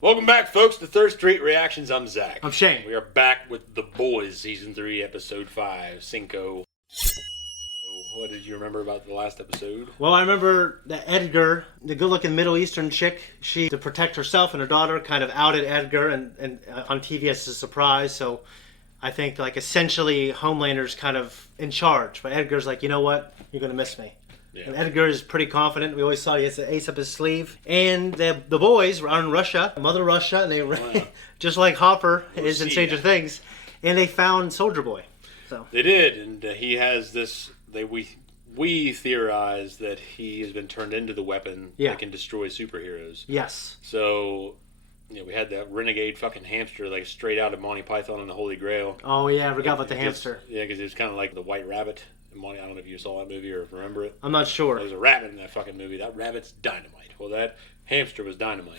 Welcome back, folks, to Third Street Reactions. I'm Zakk. I'm Shane. We are back with The Boys, Season 3, Episode 5, Cinco. What did you remember about the last episode? Well, I remember that Edgar, the good-looking Middle Eastern chick, she, to protect herself and her daughter, kind of outed Edgar and on TV as a surprise. So I think, like, essentially, Homelander's kind of in charge. But Edgar's like, you know what? You're going to miss me. Yeah. And Edgar is pretty confident. We always saw he has the ace up his sleeve. And the boys are in Russia, Mother Russia, and they just like Hopper is in Stranger Things. And they found Soldier Boy. So they did, and he has this. We theorize that he has been turned into the weapon that can destroy superheroes. Yes. So, we had that renegade fucking hamster, like straight out of Monty Python and the Holy Grail. Oh yeah, I forgot about the hamster. Yeah, because it was kind of like the White Rabbit. I don't know if you saw that movie or remember it. I'm not sure. There's a rabbit in that fucking movie. That rabbit's dynamite. Well, that hamster was dynamite.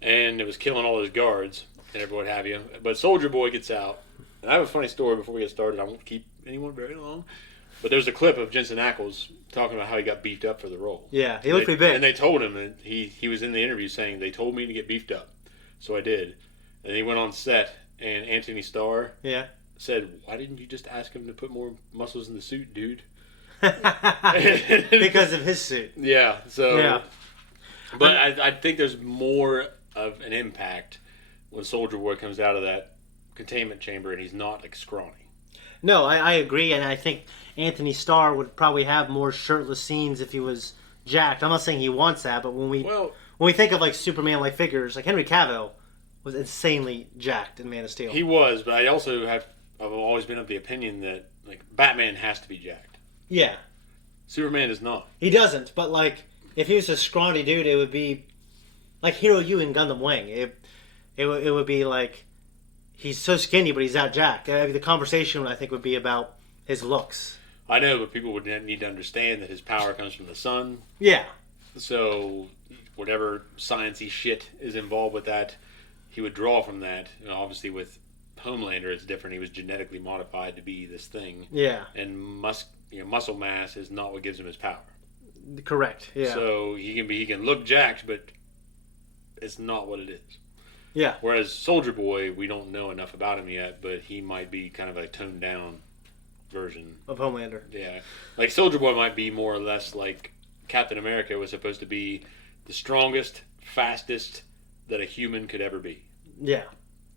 And it was killing all his guards and what have you. But Soldier Boy gets out. And I have a funny story before we get started. I won't keep anyone very long. But there's a clip of Jensen Ackles talking about how he got beefed up for the role. Yeah, he looked pretty big. And they told him, and he was in the interview saying, they told me to get beefed up. So I did. And he went on set, and Anthony Starr said, why didn't you just ask him to put more muscles in the suit, dude? Because of his suit. Yeah, so... Yeah. But I think there's more of an impact when Soldier Boy comes out of that containment chamber and he's not, like, scrawny. No, I agree, and I think Anthony Starr would probably have more shirtless scenes if he was jacked. I'm not saying he wants that, but when we think of, like, Superman-like figures, like Henry Cavill was insanely jacked in Man of Steel. He was, but I also I've always been of the opinion that, like, Batman has to be jacked. Yeah. Superman is not. He doesn't, but, like, if he was a scrawny dude, it would be like Hero U in Gundam Wing. It would be like he's so skinny, but he's that jacked. The conversation, I think, would be about his looks. I know, but people would need to understand that his power comes from the sun. Yeah. So whatever sciencey shit is involved with that, he would draw from that. Obviously, with Homelander, it's different. He was genetically modified to be this thing. Yeah. And muscle mass is not what gives him his power. Correct. Yeah. So he can look jacked, but it's not what it is. Yeah. Whereas Soldier Boy, we don't know enough about him yet, but he might be kind of a toned down version of Homelander. Yeah. Like Soldier Boy might be more or less like Captain America was supposed to be the strongest, fastest that a human could ever be. Yeah.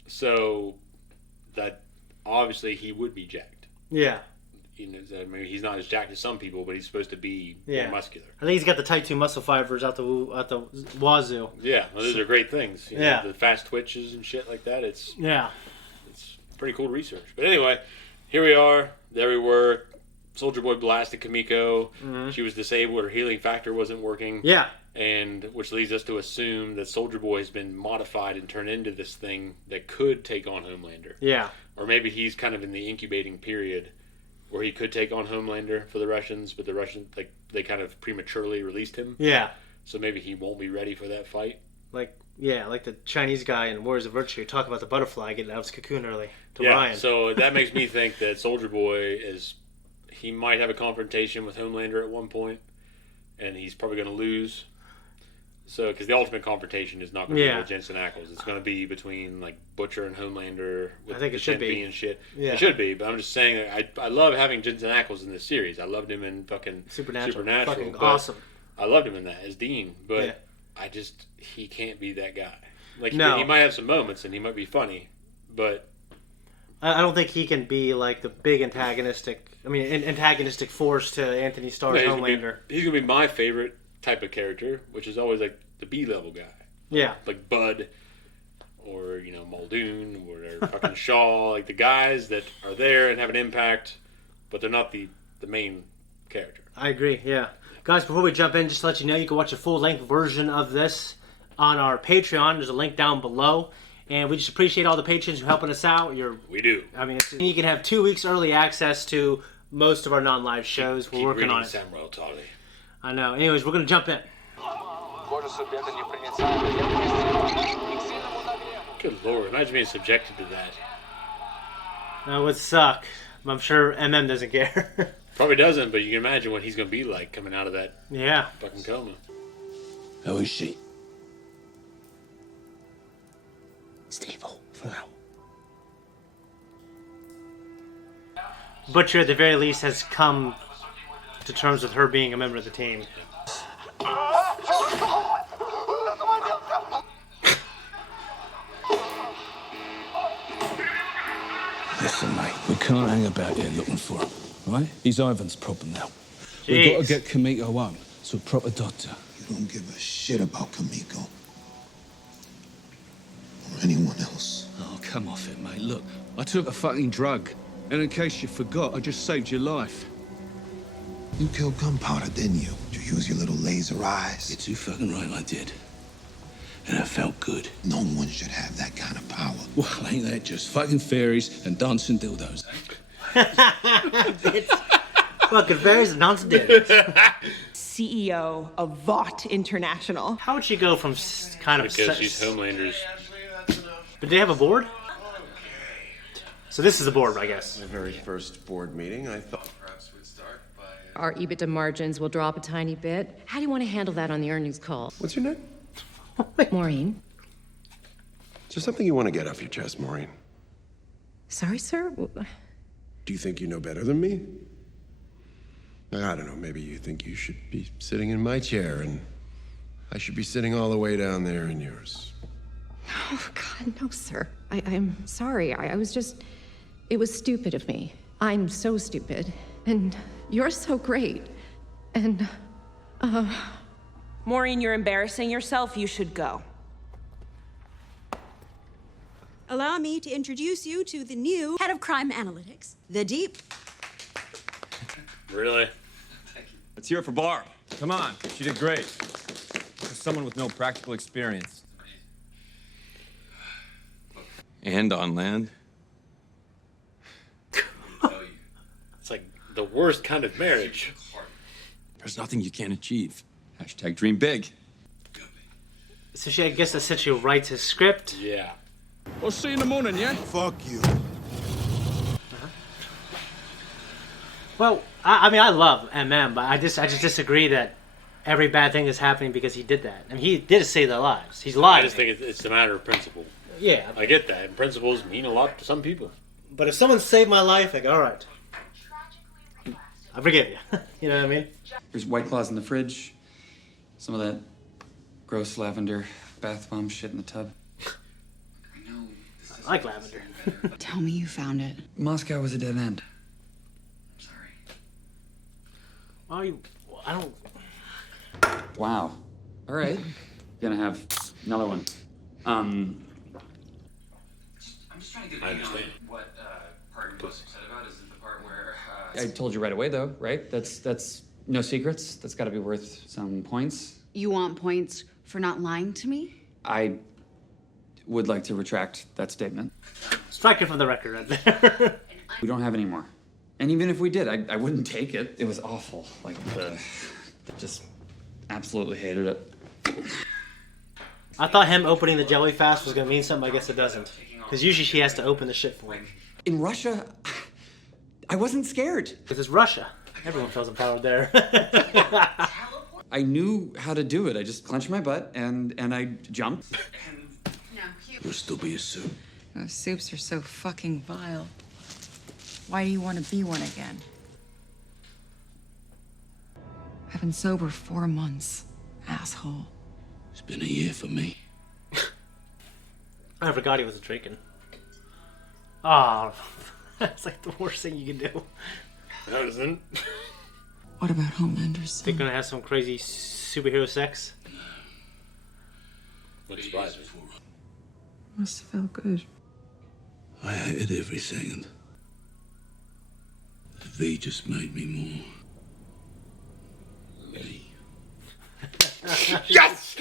So that obviously he would be jacked. Yeah. I mean, he's not as jacked as some people, but he's supposed to be more muscular. I think he's got the type 2 muscle fibers out the wazoo. Yeah, well, those are great things. You know, the fast twitches and shit like that. It's pretty cool research. But anyway, here we are. There we were. Soldier Boy blasted Kamiko. Mm-hmm. She was disabled. Her healing factor wasn't working. Yeah. And which leads us to assume that Soldier Boy has been modified and turned into this thing that could take on Homelander. Yeah. Or maybe he's kind of in the incubating period where he could take on Homelander for the Russians, but the Russians, like, they kind of prematurely released him. Yeah. So maybe he won't be ready for that fight. Like the Chinese guy in Warriors of Virtue, talk about the butterfly getting out of his cocoon early to Ryan. So that makes me think that Soldier Boy he might have a confrontation with Homelander at one point, and he's probably going to lose. So, because the ultimate confrontation is not going to be with Jensen Ackles. It's going to be between, like, Butcher and Homelander with I think the it should be. and shit. Yeah. It should be, but I'm just saying I love having Jensen Ackles in this series. I loved him in fucking Supernatural. Fucking awesome. I loved him in that as Dean, but he can't be that guy. Like, he might have some moments and he might be funny, but I don't think he can be like the big antagonistic force to Anthony Starr's Homelander. He's going to be my favorite type of character, which is always like the B-level guy. Yeah. Like Bud, or, Muldoon, or fucking Shaw, like the guys that are there and have an impact, but they're not the main character. I agree, yeah. Guys, before we jump in, just to let you know, you can watch a full-length version of this on our Patreon. There's a link down below. And we just appreciate all the patrons who are helping us out. We do. I mean, you can have 2 weeks early access to most of our non-live shows. We're working on it. Samuel Tully. I know. Anyways, we're going to jump in. Good Lord, imagine being subjected to that. That would suck. I'm sure MM doesn't care. Probably doesn't, but you can imagine what he's going to be like coming out of that fucking coma. How is she? Stable for now. Butcher, at the very least, has come to terms with her being a member of the team. Listen, mate, we can't hang about here looking for him, right? He's Ivan's problem now. Jeez. We've got to get Kamiko home to a proper doctor. You don't give a shit about Kamiko. Or anyone else. Oh, come off it, mate. Look, I took a fucking drug. And in case you forgot, I just saved your life. You killed Gunpowder, didn't you? Did you use your little laser eyes? You're too fucking right, I did. And it felt good. No one should have that kind of power. Well, ain't that just fucking fairies and dancing dildos? Fucking fairies and dancing dildos. CEO of Vought International. How would she go from kind of... Because she's Homelander's. But they have a board? So this is the board, I guess. My very first board meeting, I thought perhaps we'd start by... Our EBITDA margins will drop a tiny bit. How do you want to handle that on the earnings call? What's your name? Maureen? Is there something you want to get off your chest, Maureen? Sorry, sir? Do you think you know better than me? I don't know, maybe you think you should be sitting in my chair and I should be sitting all the way down there in yours. Oh, God, no, sir. I'm sorry. I was just... It was stupid of me. I'm so stupid. And you're so great. And, Maureen, you're embarrassing yourself. You should go. Allow me to introduce you to the new head of crime analytics, the Deep. Really? Let's hear it for Barb. Come on, she did great. For someone with no practical experience. And on land. It's like the worst kind of marriage. There's nothing you can't achieve. Hashtag dream big. So she, I guess, essentially writes his script. Yeah. We'll see you in the morning, yeah? Fuck you. Well, I mean, I love MM, but I just disagree that every bad thing is happening because he did that. I mean, he did save their lives. He's lied. I just think it's a matter of principle. Yeah. I get that. And principles mean a lot to some people. But if someone saved my life, I go, all right. I forgive you. You know what I mean? There's White Claws in the fridge. Some of that gross lavender bath bomb shit in the tub. I like lavender. Tell me you found it. Moscow was a dead end. Well, I don't... Wow. All right. Gonna have another one. I'm just trying to get I understand. what part you're most upset about. Is it the part where... I told you right away, though, right? That's no secrets. That's got to be worth some points. You want points for not lying to me? I would like to retract that statement. Strike it from the record right there. We don't have any more. And even if we did, I wouldn't take it. It was awful. Like, just absolutely hated it. I thought him opening the jelly fast was going to mean something. I guess it doesn't. Because usually she has to open the shit for him. In Russia, I wasn't scared. Because it's Russia. Everyone feels empowered there. I knew how to do it. I just clenched my butt and I jumped. No, You'll still be a suit. those soups are so fucking vile. Why do you want to be one again? I've been sober 4 months, asshole. It's been a year for me. I forgot he was drinking. Oh, that's like the worst thing you can do. No, it isn't. What about Homelander's son? They're gonna have some crazy superhero sex. Wouldn't surprise me. Must have felt good. I hated every second. The V just made me more. Me. Yes!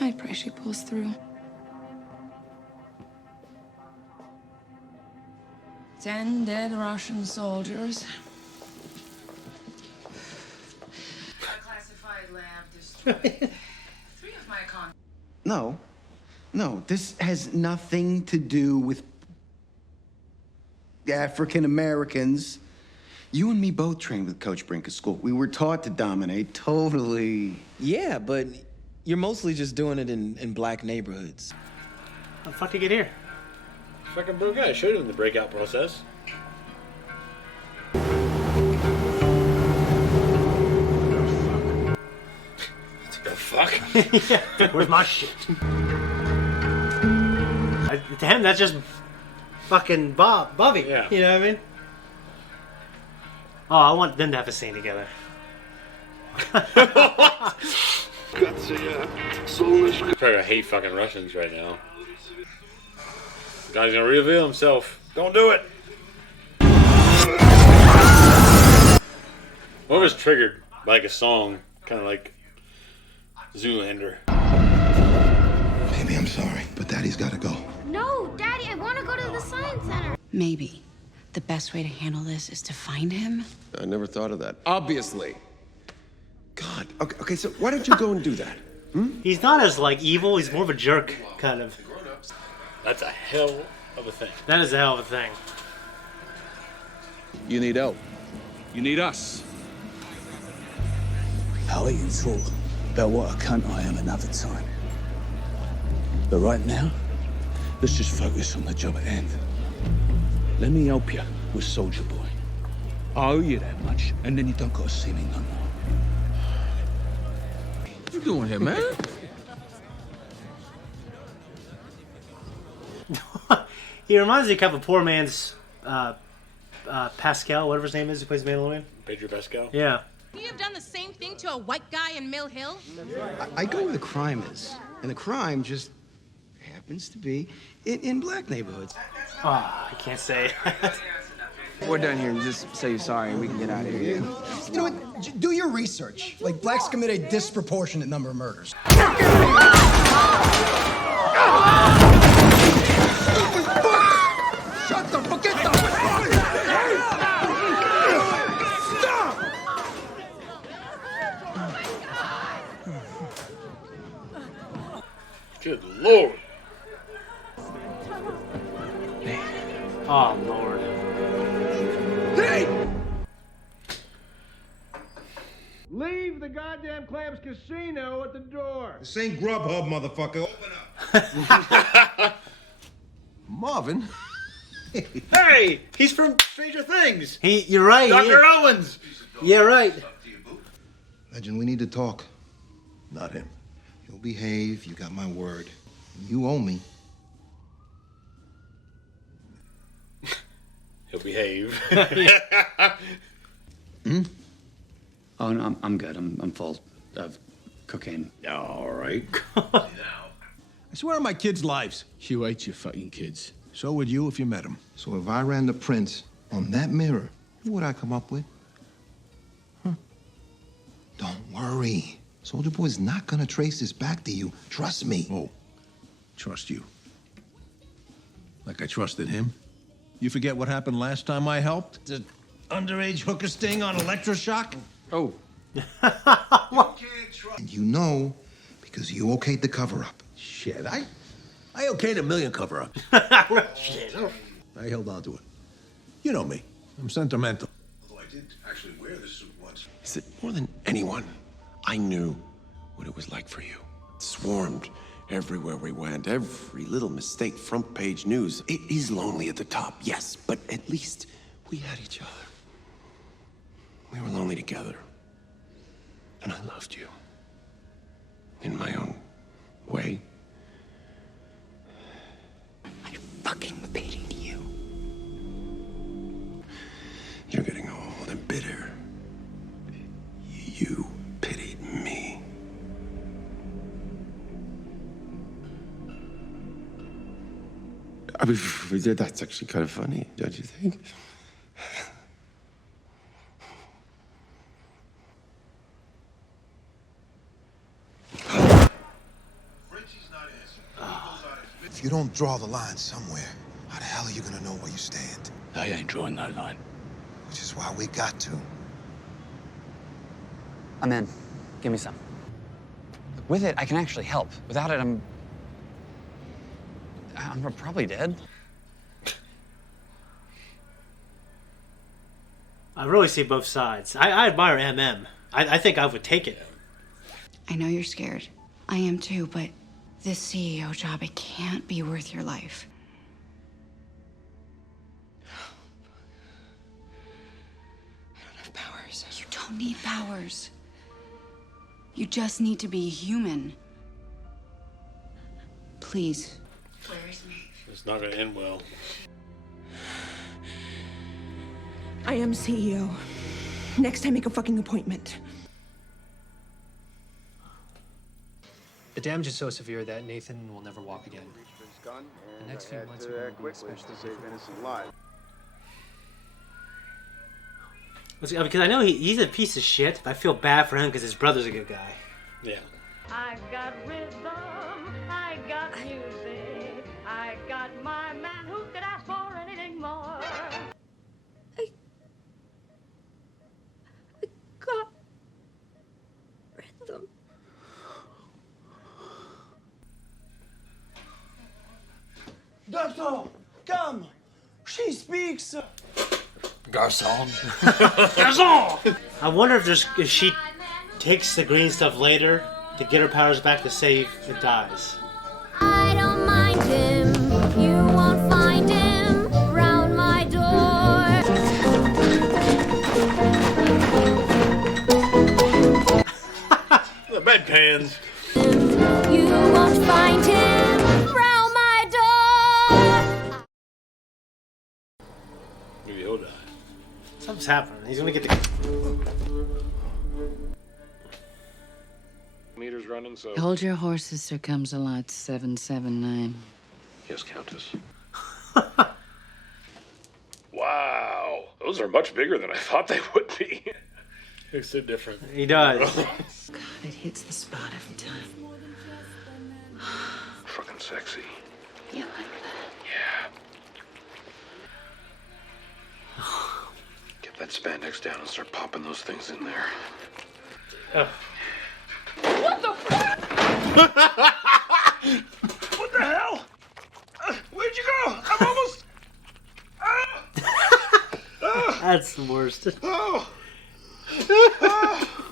I pray she pulls through. 10 dead Russian soldiers. Classified lab destroyed. 3 of my No, this has nothing to do with African Americans. You and me both trained with Coach Brink at school. We were taught to dominate, totally. Yeah, but you're mostly just doing it in black neighborhoods. How the fuck did you get here? Fucking broke out. I showed him the breakout process. Go fuck. Yeah, where's my shit? To him, that's just fucking Bobby. Yeah. You know what I mean? Oh, I want them to have a scene together. Probably hate fucking Russians right now. Guy's gonna reveal himself. Don't do it. What was triggered by like a song, kind of like Zoolander. Baby, I'm sorry, but Daddy's gotta go. No, Daddy, I want to go to the science center. Maybe the best way to handle this is to find him. I never thought of that. Obviously. God. Okay, so why don't you go and do that? He's not as like evil. He's more of a jerk, kind of. That's a hell of a thing. That is a hell of a thing. You need help. You need us. I'll let you talk about what a cunt I am another time. But right now, let's just focus on the job at hand. Let me help you with Soldier Boy. I owe you that much, and then you don't gotta see me no more. What you doing here, man? He reminds me of a poor man's Pascal, whatever his name is, who plays Mandalorian. Pedro Pascal? Yeah. You have done the same thing to a white guy in Mill Hill? I go where the crime is, and the crime just happens to be in black neighborhoods. Oh, I can't say. We're done here. Just say you're sorry and we can get out of here. You know what? Do your research. Like, blacks commit a disproportionate number of murders. Shut the fuck up! Stop! Good Lord. Oh, Lord. Hey! Leave the goddamn Clams Casino at the door. This ain't Grubhub, motherfucker. Open up. Marvin? Hey! He's from Stranger Things! You're right. Dr. Owens! Yeah, right. Legend, we need to talk. Not him. You'll behave. You got my word. You owe me. He'll behave. Oh, no, I'm good. I'm full of cocaine. All right. I swear on my kids' lives. You hate your fucking kids. So would you if you met them. So if I ran the prints on that mirror, what would I come up with? Huh? Don't worry. Soldier Boy's not gonna trace this back to you. Trust me. Oh, trust you. Like I trusted him? You forget what happened last time I helped? The underage hooker sting on electroshock? Oh. And you know, because you okayed the cover-up. Shit, I okayed a million cover-ups. Shit. I held on to it. You know me. I'm sentimental. Although I did actually wear this suit once. Is it more than anyone? I knew what it was like for you. Swarmed everywhere we went. Every little mistake, front page news. It is lonely at the top, yes, but at least we had each other. We were lonely together. And I loved you. In my own way. I fucking pitied you. You're getting old and bitter. You pitied me. I mean, that's actually kind of funny, don't you think? If you don't draw the line somewhere, how the hell are you gonna know where you stand? I ain't drawing no line. Which is why we got to. I'm in. Give me some. With it, I can actually help. Without it, I'm probably dead. I really see both sides. I admire MM. I think I would take it. I know you're scared. I am too, but this CEO job, it can't be worth your life. I don't have powers. You don't need powers. You just need to be human. Please. Where's Maeve? It's not gonna end well. I am CEO. Next time, make a fucking appointment. The damage is so severe that Nathan will never walk again. The next few months are going to be especially difficult. Because I know he's a piece of shit. I feel bad for him because his brother's a good guy. Yeah. I got rhythm, I got music, I got my man who could ask for anything more. I got rhythm. Doctor, come! She speaks! Garçon. Garçon! I wonder if she takes the green stuff later to get her powers back to save the dies. I don't mind him. You won't find him round my door. The bedpans. You won't find him round my door. Maybe he'll die. Something's happening. He's gonna get the. Meter's running, so. Hold your horses, Sir Comes a Lot 779. Yes, Countess. Wow, those are much bigger than I thought they would be. It's so different. He does. God, it hits the spot every time. Fucking sexy. You like that? Yeah. Get that spandex down and start popping those things in there. What the fuck? What the hell? Where'd you go? I'm almost. That's the worst. Oh.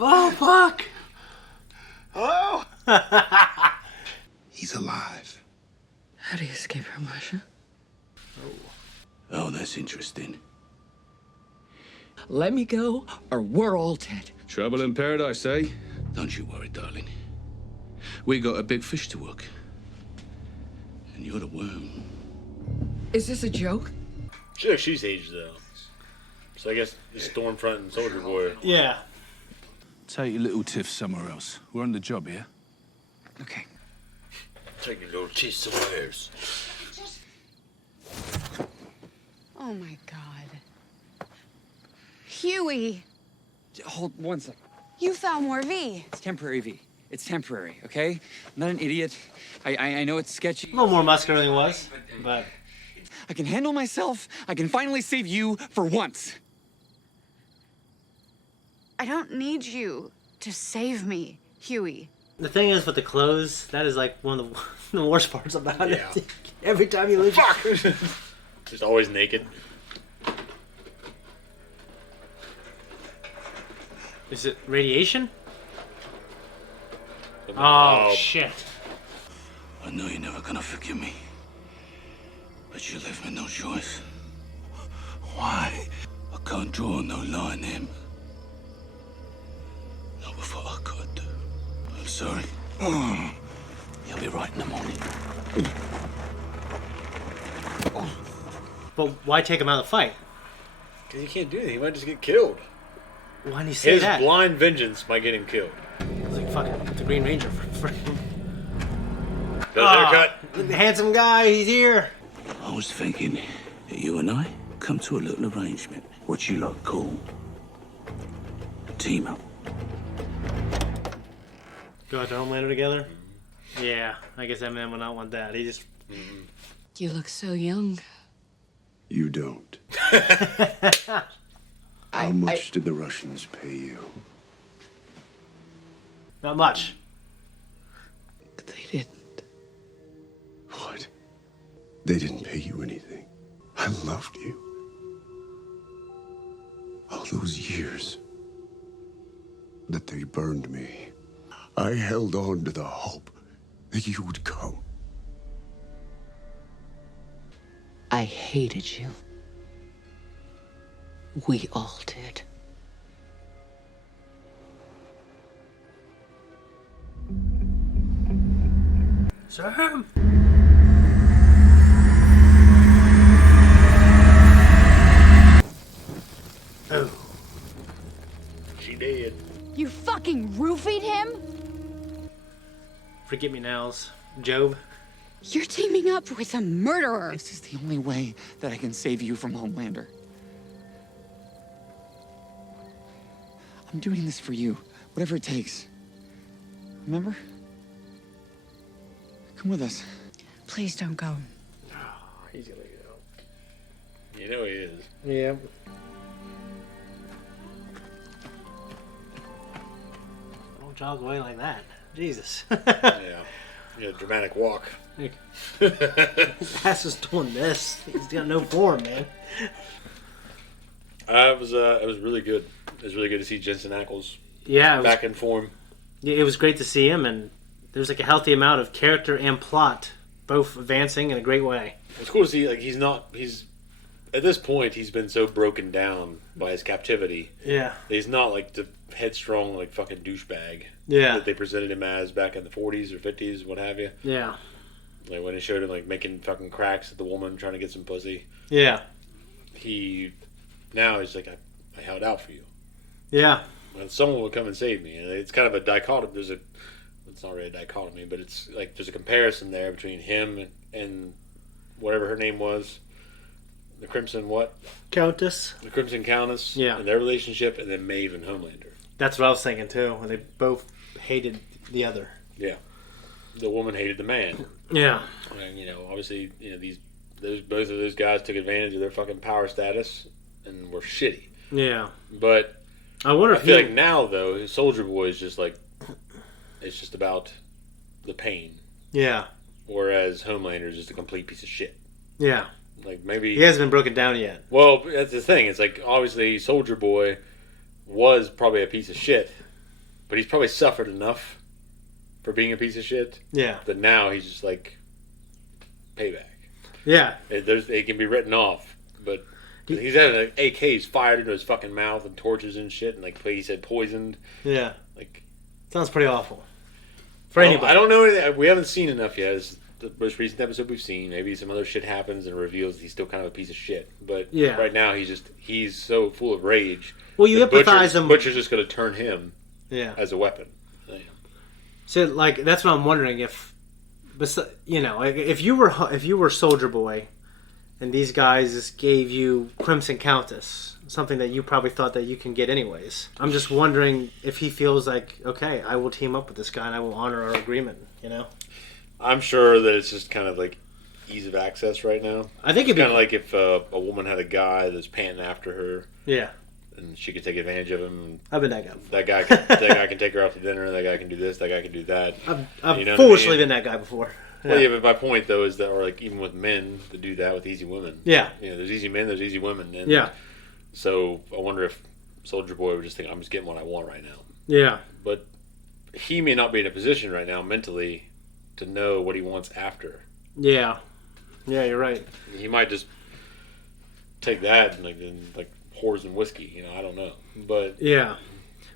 Oh, fuck! Hello? He's alive. How do you escape from Russia? Oh, that's interesting. Let me go, or we're all dead. Trouble in paradise, eh? Don't you worry, darling. We got a big fish to hook. And you're the worm. Is this a joke? She's aged though. So I guess the Stormfront and Soldier Boy. Yeah. Take your little tiff somewhere else. We're on the job here. Okay. Take your little cheese somewhere else. Oh my God. Huey, Hold one second. you found more V. It's temporary, V. It's temporary, okay? I'm not an idiot. I know it's sketchy. A little more muscular than he was, but I can handle myself. I can finally save you for once. I don't need you to save me, Huey. the thing is with the clothes, that is like one of the worst parts about Yeah. it. Every time you leave, Just always naked. Is it radiation? Oh, shit. I know you're never gonna forgive me. But you left me no choice. Why? I can't draw no line in. Not before I could. I'm sorry. You'll be right in the morning. But why take him out of the fight? Because he can't do anything. He might just get killed. Why did he say His that? blind vengeance might get him killed. It's like fucking the Green Ranger. Haircut. The handsome guy, he's here. I was thinking that you and I come to a little arrangement. What you like call team up. Go out to Homelander together? Yeah, I guess that man would not want that. He just... You look so young. You don't. How much did the Russians pay you? Not much. They didn't. What? They didn't pay you anything. I loved you. All those years that they burned me, I held on to the hope that you would come. I hated you. We all did. Sam? Oh. She did. You fucking roofied him? Forget-me-nows. Job? You're teaming up with a murderer. This is the only way that I can save you from Homelander. I'm doing this for you, whatever it takes. Remember? Come with us. Please don't go. He's gonna go. You know he is. Yeah. Don't jog away like that. Jesus. Yeah, dramatic walk. Ass is doing this. He's got no form, man. It was really good. It was really good to see Jensen Ackles back in form. Yeah, it was great to see him, and there's like a healthy amount of character and plot both advancing in a great way. It's cool to see, like, he's at this point, he's been so broken down by his captivity. Yeah. He's not like the headstrong, like, fucking douchebag. Yeah. That they presented him as back in the 40s or 50s, what have you. Yeah. Like, when they showed him, like, making fucking cracks at the woman trying to get some pussy. Yeah. Now he's like, I held out for you. Yeah. And someone would come and save me. And it's kind of a dichotomy. It's not really a dichotomy, but it's like there's a comparison there between him and whatever her name was. The Crimson what? Countess. The Crimson Countess. Yeah. And their relationship, and then Maeve and Homelander. That's what I was thinking too. When they both hated the other. Yeah. The woman hated the man. Yeah. And obviously, both of those guys took advantage of their fucking power status and were shitty. Yeah. But I wonder if I feel like now though, Soldier Boy is just like, it's just about the pain. Yeah. Whereas Homelander is just a complete piece of shit. Yeah. Like maybe he hasn't been broken down yet. Well, that's the thing. It's like obviously Soldier Boy was probably a piece of shit, but he's probably suffered enough for being a piece of shit. Yeah. That now he's just like payback. Yeah. It can be written off, but he's having AKs fired into his fucking mouth and torches and shit, and like he said poisoned. Yeah. Like sounds pretty awful. For anybody. I don't know anything. We haven't seen enough yet. It's the most recent episode we've seen. Maybe some other shit happens and reveals he's still kind of a piece of shit. But yeah. Right now he's so full of rage. Well, you empathize him. Butcher's just going to turn him as a weapon. Yeah. So like that's what I'm wondering if if you were Soldier Boy and these guys just gave you Crimson Countess, something that you probably thought that you can get anyways. I'm just wondering if he feels like, okay, I will team up with this guy and I will honor our agreement, I'm sure that it's just kind of like ease of access right now. I think it's kind of like if a woman had a guy that's panting after her. Yeah. And she could take advantage of him. I've been that guy before. That guy can take her out to dinner. That guy can do this. That guy can do that. I've foolishly been that guy before. Well, yeah, but my point though is that, or like even with men that do that with easy women. Yeah. There's easy men, there's easy women. And yeah. So I wonder if Soldier Boy would just think, I'm just getting what I want right now. Yeah. But he may not be in a position right now mentally to know what he wants after. Yeah. Yeah, you're right. He might just take that and like whores and whiskey. I don't know. But yeah.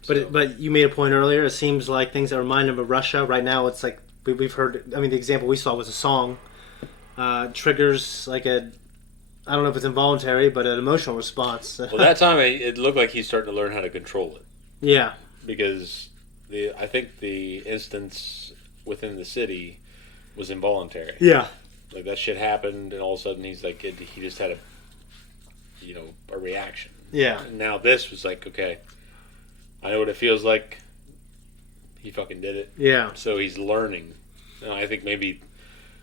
But you made a point earlier. It seems like things that remind him of Russia. Right now, it's like we've heard. I mean, the example we saw was a song. Triggers like I don't know if it's involuntary, but an emotional response. Well, that time it looked like he's starting to learn how to control it. Yeah. Because I think the instance within the city was involuntary. Yeah. Like that shit happened, and all of a sudden he's like, he just had a reaction. Yeah. And now this was like, okay, I know what it feels like. He fucking did it. Yeah. So he's learning. And I think maybe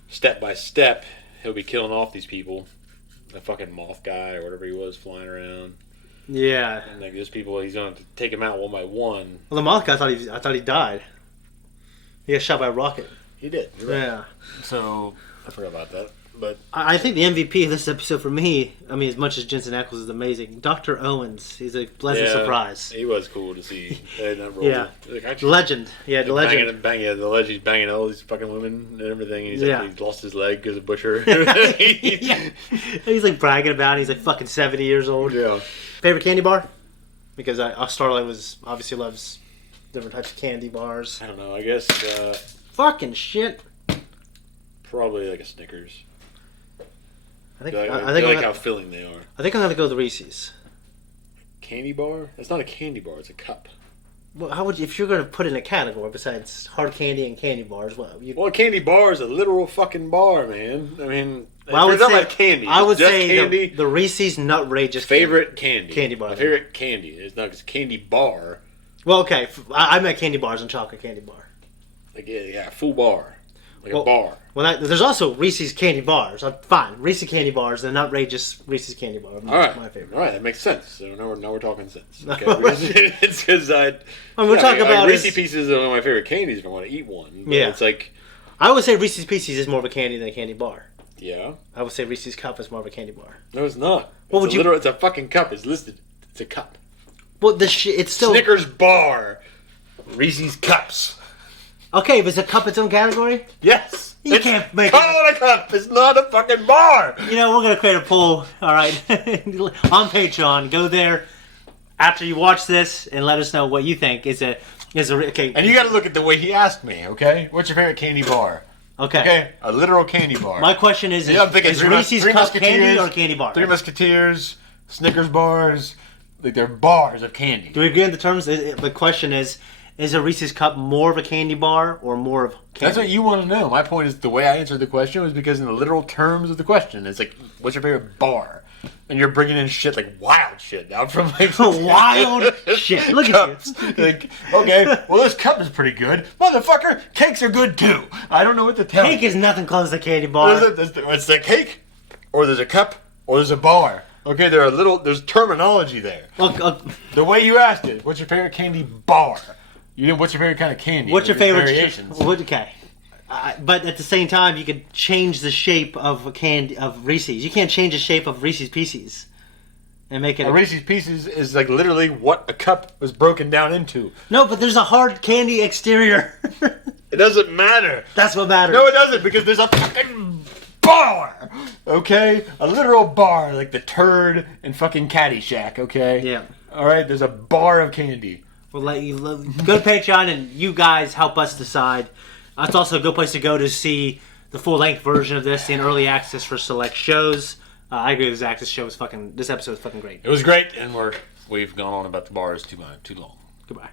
step by step he'll be killing off these people. The fucking moth guy or whatever he was flying around. Yeah. And like there's people he's gonna have to take him out one by one. Well, the moth guy I thought he died. He got shot by a rocket. He did. You're right. Yeah. So I forgot about that. But I think the MVP of this episode for me, I mean, as much as Jensen Ackles is amazing, Dr. Owens, he's a pleasant surprise. He was cool to see. Yeah. Legend. Yeah, the legend. The legend. He's banging all these fucking women and everything. And he's lost his leg because of Butcher. Yeah. He's like bragging about it. He's like fucking 70 years old. Yeah. Favorite candy bar? Because Starlight obviously loves different types of candy bars. I don't know. I guess. Fucking shit. Probably like a Snickers. I think how filling they are. I think I'm gonna go with the Reese's. Candy bar? That's not a candy bar. It's a cup. Well, how would you, if you're gonna put in a category besides hard candy and candy bars? Well, a candy bar is a literal fucking bar, man. I mean, well, it's not like candy. I would just say candy. The Reese's Nutrageous favorite candy bar. My favorite candy is not a candy bar. Well, okay, I meant candy bars and chocolate candy bar. Like yeah, full bar, like a bar. Well, there's also Reese's candy bars. Fine, Reese's candy bars, and Nutrageous Reese's candy bar. All right, my favorite. All right, that makes sense. So now we're talking sense. Okay, it's because we're talking about Reese's Pieces are one of my favorite candies if I want to eat one. But it's like I would say Reese's Pieces is more of a candy than a candy bar. Yeah, I would say Reese's Cup is more of a candy bar. No, it's not. It's a fucking cup. It's listed. It's a cup. Well, it's still Snickers bar, Reese's Cups. Okay, but is a cup its own category? Yes. You can't make call it a cup. It's not a fucking bar. You know, we're going to create a poll, all right, on Patreon. Go there after you watch this and let us know what you think is a okay. And you got to look at the way he asked me, okay? What's your favorite candy bar? Okay. A literal candy bar. My question is Reese's Cup candy or candy bar? Three Musketeers, Snickers bars, like they're bars of candy. Do we agree on the terms? The question is a Reese's Cup more of a candy bar or more of candy? That's what you want to know. My point is the way I answered the question was because in the literal terms of the question, it's like, what's your favorite bar? And you're bringing in shit like wild shit now from like wild shit. Look at you. Like, okay, well this cup is pretty good, motherfucker. Cakes are good too. I don't know what to tell you. Cake is nothing close to candy bar. It's the cake, or there's a cup, or there's a bar. Okay, there's terminology there. The way you asked it, what's your favorite candy bar? You know, what's your favorite kind of candy? What's your favorite variations? Okay, but at the same time, you could change the shape of Reese's. You can't change the shape of Reese's Pieces and make it. A Reese's Pieces is like literally what a cup was broken down into. No, but there's a hard candy exterior. It doesn't matter. That's what matters. No, it doesn't, because there's a fucking bar. Okay, a literal bar like the turd in fucking Caddyshack. Okay. Yeah. All right. There's a bar of candy. We'll let you go to Patreon and you guys help us decide. That's also a good place to go to see the full-length version of this in early access for select shows. I agree with Zakk. This episode is fucking great. It was great, and we've gone on about the bars too long. Goodbye.